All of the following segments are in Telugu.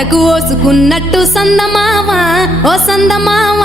తలకు ఓసుకున్నట్టు సందమామ ఓ సందమామ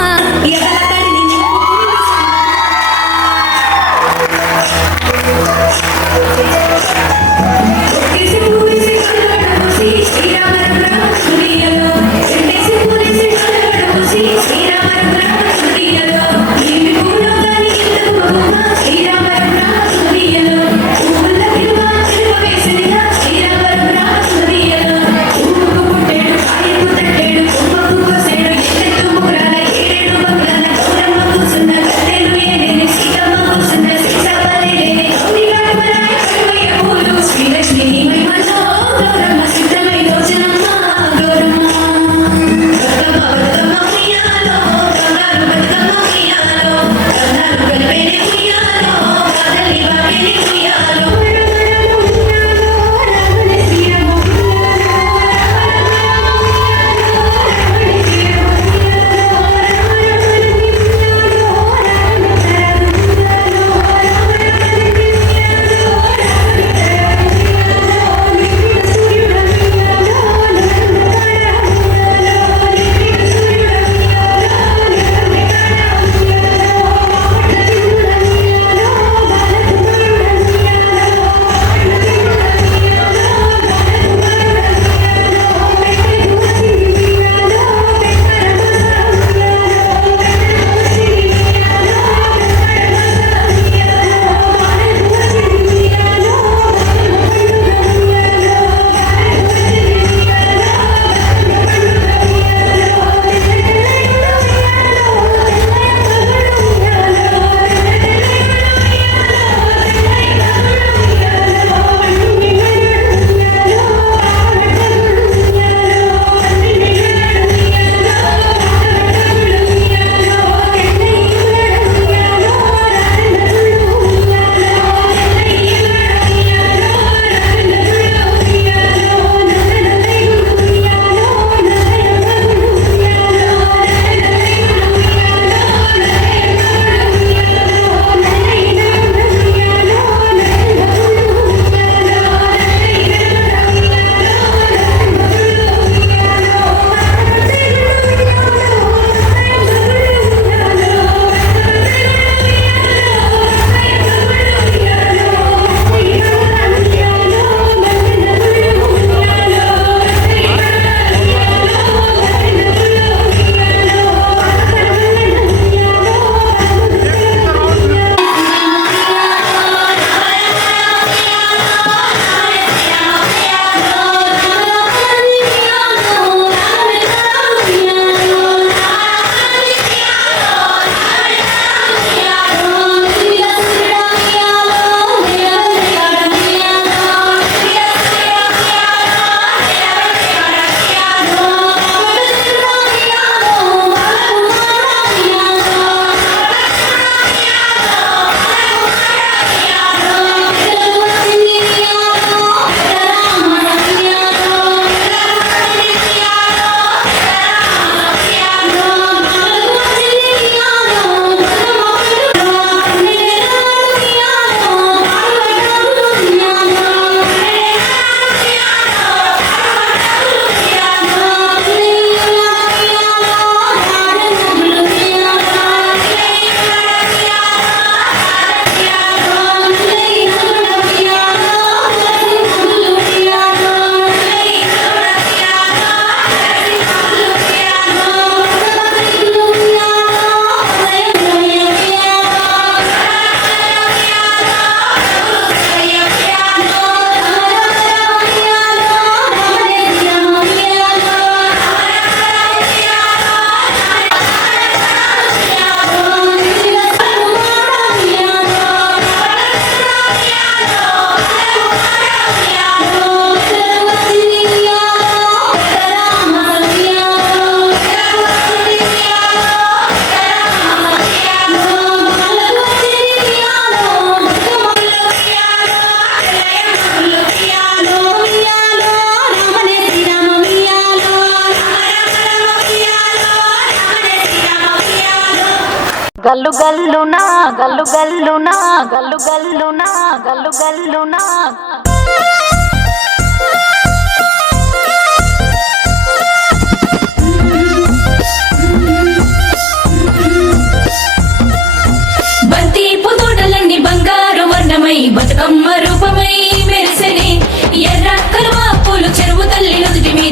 గల్లు గల్లునా గల్లు గల్లునా గల్లు గల్లునా గల్లు గల్లునా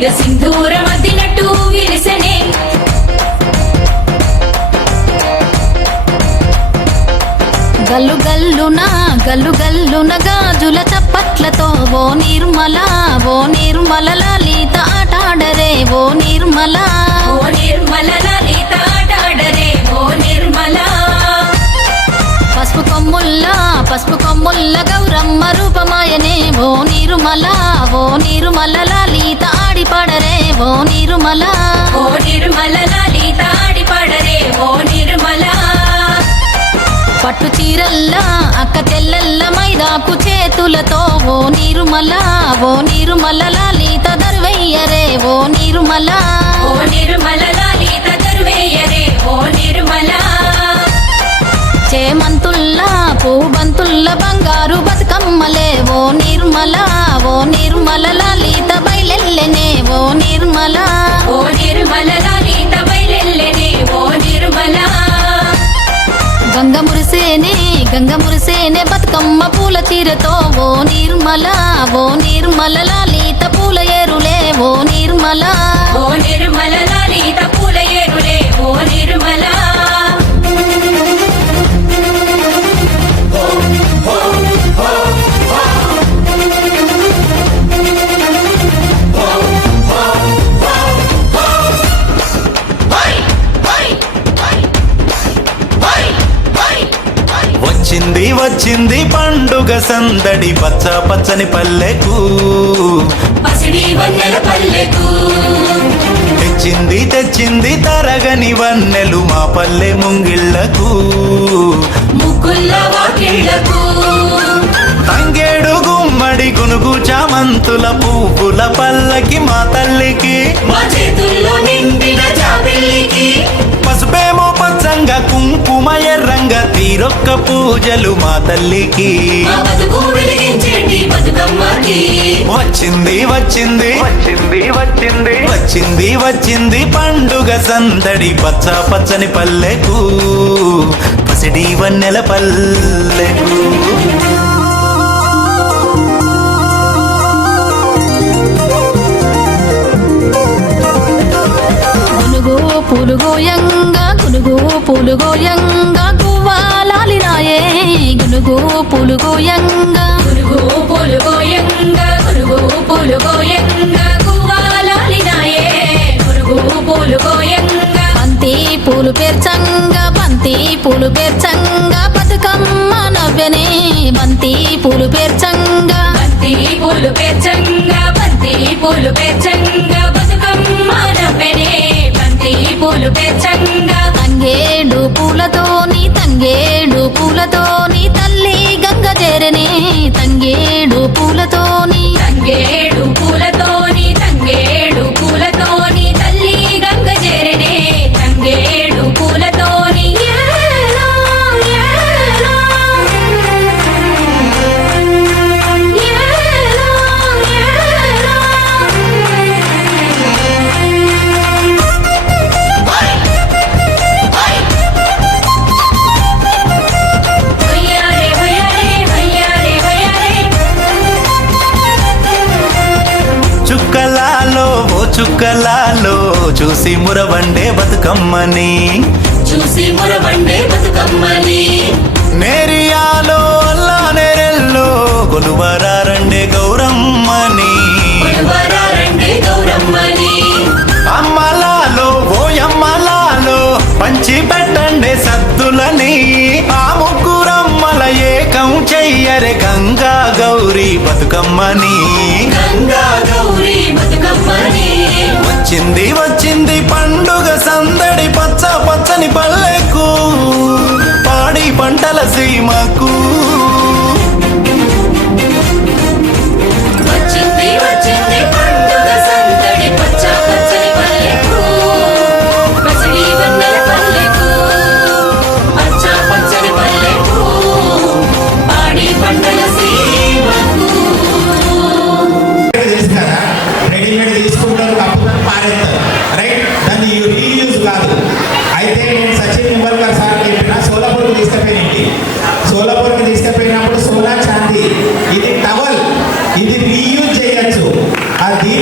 మీద సింధూరం అద్దినట్టు విరిసెనే గల్లు గల్లున గాజుల చప్పట్లతో ఓ నిర్మల లలిత ఆటాడరే ఓ నిర్మల లలిత ఆటాడరే ఓ నిర్మల పసుపు కొమ్ముల్ల గౌరమ్మ రూపమాయనే ఓ నిర్మల లలిత ఆడిపాడరే ఓ నిర్మల లలిత ఆడిపాడరే ఓ నిర్మల పట్టు చీరల్లా అక్క చెల్లెల్ల మైదాకు చేతులతో ఓ నిర్మల లలిత దర్వయ్యరే ఓ నిర్మల లలిత దర్వేయరే ఓ నిర్మల చేమంతుల్లా పూబంతుల్ల బంగారు బతుకమ్మలే ఓ నిర్మల లలిత బయలెల్లెనే ఓ నిర్మల లలిత బయలెల్లెనే ఓ నిర్మల గంగ మురిసేనే బతుకమ్మ పూల చీరతో ఓ నిర్మల లలిత పూల ఏరులే ఓ నిర్మల లలిత పూల ఏరులే ఓ నిర్మల వచ్చింది పండుగ సందడి పచ్చ పచ్చని పల్లెకు పసిడి వన్నెల పల్లెకు తెచ్చింది తరగని వన్నెలు మా పల్లె ముంగిళ్లకు ముగ్గుల్ల వాకిళ్లకు తంగేడు గుమ్మడి గునుగు చామంతుల పువ్వుల పల్లకి మా తల్లికి మా చేతుల్లో నిండిన జాబిల్లికి పసుపేమో పచ్చంగా కుంకుమ ఎర్రంగా తీరొక్క పూజలు మా తల్లికి మా బతుకు వెలిగించేటి బతుకమ్మకి వచ్చింది పండుగ సందడి పచ్చ పచ్చని పల్లెకు పసిడి వన్నెల పల్లెకు గునుగు పూలుగోయంగా గువ్వాలాలినాయే గునుగు పూలుగోయంగా గువ్వాలాలినాయే గునుగు పూలుగోయంగా బంతి పూలు పేర్చంగా బతుకమ్మ నవ్వెనే బంతి పూలు పేర్చంగా బతుకమ్మ నవ్వెనే బంతి పూలు పేర్చంగా తంగేడు పూలతోని తల్లి గంగ చేరనే తంగేడు పూలతోని తల్లి గంగ చేరనే తంగేడు పూలతోని ఏలో, ఏలో. ఏలో, ఏలో. హయ్యారే, హయ్యారే, హయ్యారే, హయ్యారే. చుక్కలాలో చూసి మురవండే బతుకమ్మని నేరియాలో అల్లా నేరెల్లో కొలువరారండే గౌరమ్మని అమ్మలాలో ఓయమ్మలాలో పంచి పెట్టండే సద్దులని ఆ ముగ్గురమ్మల ఏకం చెయ్యరే గంగా గౌరీ బతుకమ్మని వచ్చింది పండుగ సందడి పచ్చ పచ్చని పల్లెకు పాడి పంటల సీమకు వచ్చింది పండుగ సందడి పచ్చ పచ్చని పల్లెకు పసిడి వన్నెల పల్లెకు పచ్చ పచ్చని పల్లెకు పాడి పంటల సీమకు రెడీమేడ్ తీసుకుంటారు కప్పుకొని పారేస్తారు రైట్ దాన్ని రీయూజ్ కాదు. అయితే నేను సచిన్ నింబల్కర్ సార్ చెప్పిన సోలాపూర్కి తీసుకుపోయినప్పుడు సోనా చాందీ ఇది టవల్ ఇది రీయూజ్ చేయొచ్చు. అది